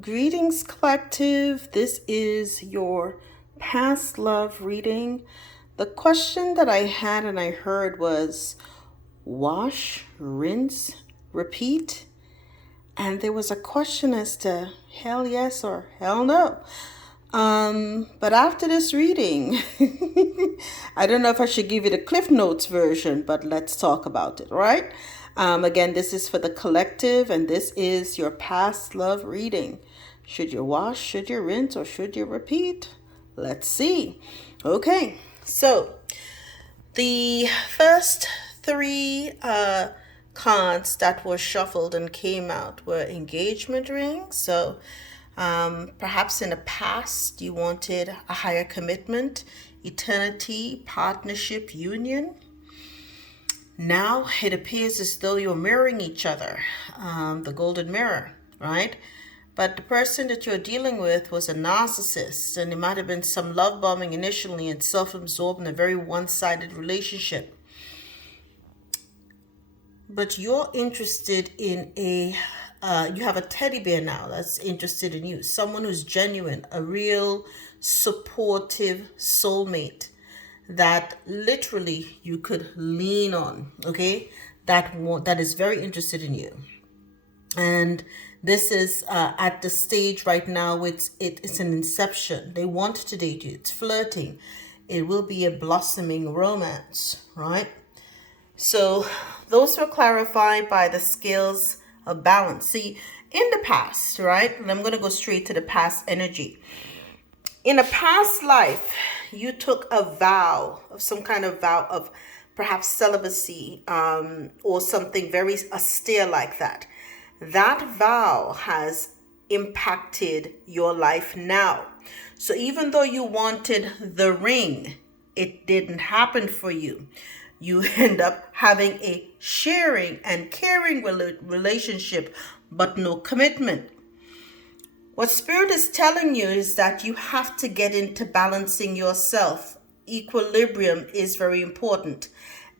Greetings, collective. This is your past love reading. The question that I had and I heard was wash, rinse, repeat. And there was a question as to hell yes or hell no. But after this reading, I don't know if I should give you the Cliff Notes version, but let's talk about it, right? Again, this is for the collective, and this is your past love reading. Should you wash, should you rinse, or should you repeat? Let's see. Okay, so the first three cards that were shuffled and came out were engagement rings. So perhaps in the past you wanted a higher commitment, eternity, partnership, union. Now it appears as though you're mirroring each other, the golden mirror, right? But the person that you're dealing with was a narcissist, and it might have been some love bombing initially and self-absorbed in a very one-sided relationship. But you're interested in you have a teddy bear now that's interested in you, someone who's genuine, a real supportive soulmate that literally you could lean on, okay? That is very interested in you. And this is at the stage right now, it's an inception. They want to date you. It's flirting. It will be a blossoming romance, right? So those were clarified by the scales of balance. See, in the past, right? And I'm going to go straight to the past energy. In a past life, you took a vow of some kind of vow of perhaps celibacy or something very austere like that. That vow has impacted your life now. So even though you wanted the ring, it didn't happen for you. You end up having a sharing and caring relationship, but no commitment. What Spirit is telling you is that you have to get into balancing yourself. Equilibrium is very important.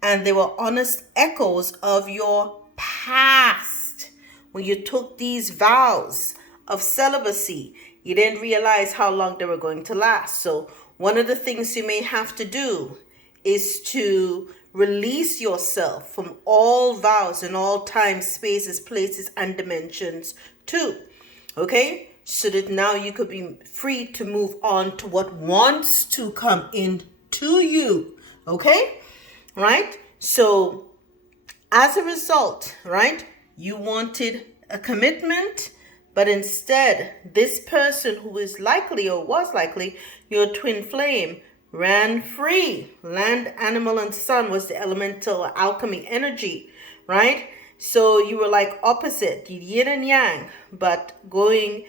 And they were honest echoes of your past. When you took these vows of celibacy, you didn't realize how long they were going to last. So one of the things you may have to do is to release yourself from all vows in all time, spaces, places, and dimensions too. Okay? So that now you could be free to move on to what wants to come into you. Okay? Right? So as a result, right, you wanted a commitment, but instead this person who is likely or was likely your twin flame ran free. Land, animal, and sun was the elemental alchemy energy, right? So you were like opposite, yin and yang, but going,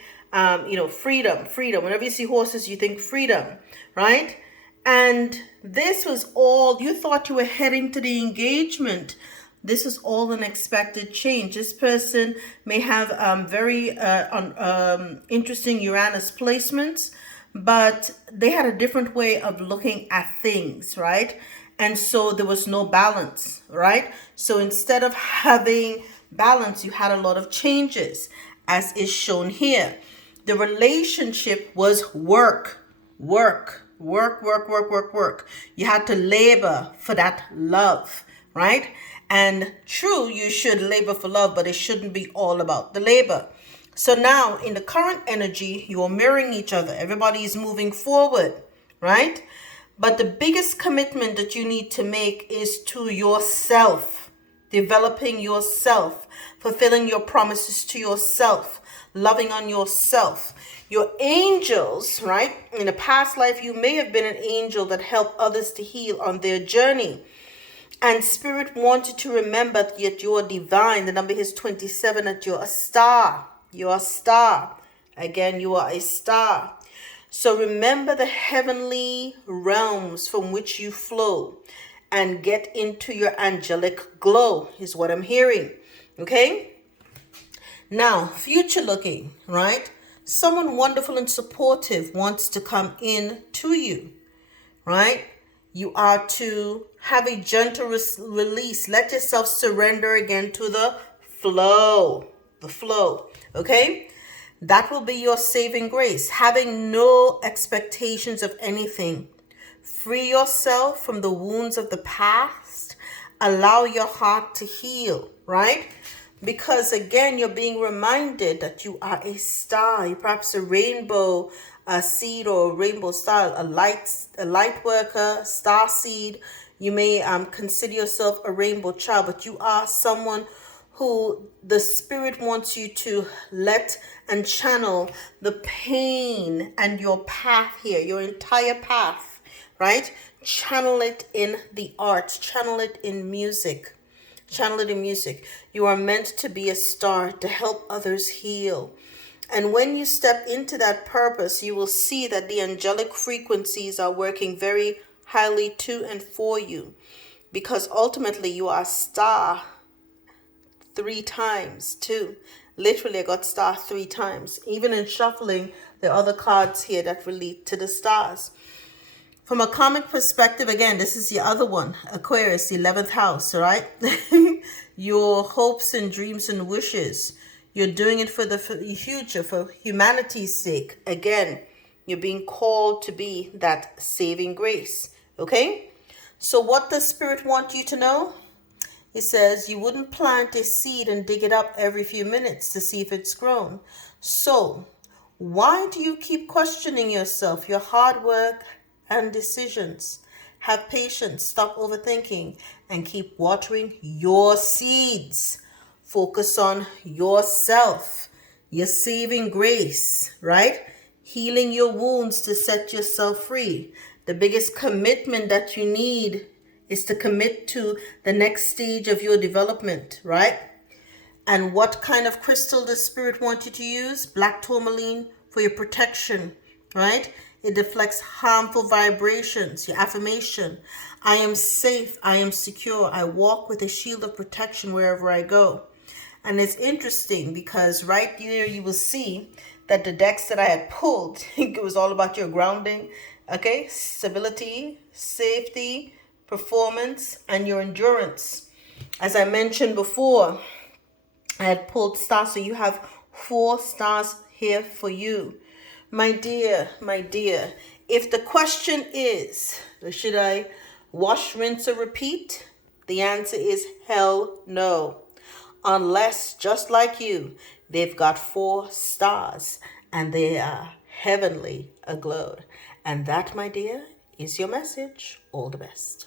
freedom. Whenever you see horses, you think freedom, right? And this was all, you thought you were heading to the engagement. This is all an expected change. This person may have very interesting Uranus placements, but they had a different way of looking at things, right? And so there was no balance, right? So instead of having balance, you had a lot of changes, as is shown here. The relationship was work. You had to labor for that love, right? And true, you should labor for love, but it shouldn't be all about the labor. So now in the current energy, you are mirroring each other. Everybody is moving forward, right? But the biggest commitment that you need to make is to yourself, developing yourself, fulfilling your promises to yourself, loving on yourself. Your angels, right? In a past life, you may have been an angel that helped others to heal on their journey. And Spirit wanted to remember that you're divine. The number is 27, that you're a star. You're a star. Again, you are a star. So remember the heavenly realms from which you flow and get into your angelic glow is what I'm hearing. Okay? Now, future looking, right? Someone wonderful and supportive wants to come in to you, right? You are to have a gentle release. Let yourself surrender again to the flow, okay? That will be your saving grace, having no expectations of anything. Free yourself from the wounds of the past. Allow your heart to heal, right? Because again, you're being reminded that you are a star. You're perhaps a rainbow seed or a rainbow star, a light worker, star seed. You may consider yourself a rainbow child, but you are someone who the Spirit wants you to let and channel the pain and your path here, your entire path, right? Channel it in the arts, channel it in music. Channel it in music. You are meant to be a star to help others heal. And when you step into that purpose, you will see that the angelic frequencies are working very highly to and for you. Because ultimately you are a star 3 times too. Literally, I got star 3 times. Even in shuffling, there are other cards here that relate to the stars. From a karmic perspective, again, this is the other one, Aquarius, the 11th house, all right? Your hopes and dreams and wishes. You're doing it for the future, for humanity's sake. Again, you're being called to be that saving grace, okay? So what does Spirit want you to know? He says you wouldn't plant a seed and dig it up every few minutes to see if it's grown. So why do you keep questioning yourself, your hard work and decisions? Have patience, stop overthinking, and keep watering your seeds. Focus on yourself, your saving grace, right? Healing your wounds to set yourself free. The biggest commitment that you need is to commit to the next stage of your development, right? And what kind of crystal does Spirit want you to use? Black tourmaline for your protection, right? It deflects harmful vibrations, your affirmation. I am safe, I am secure. I walk with a shield of protection wherever I go. And it's interesting because right there you will see that the decks that I had pulled, it was all about your grounding, okay? Stability, safety, performance, and your endurance. As I mentioned before, I had pulled stars, so you have 4 stars here for you. My dear, if the question is, should I wash, rinse, or repeat? The answer is hell no. Unless, just like you, they've got 4 stars and they are heavenly aglow. And that, my dear, is your message. All the best.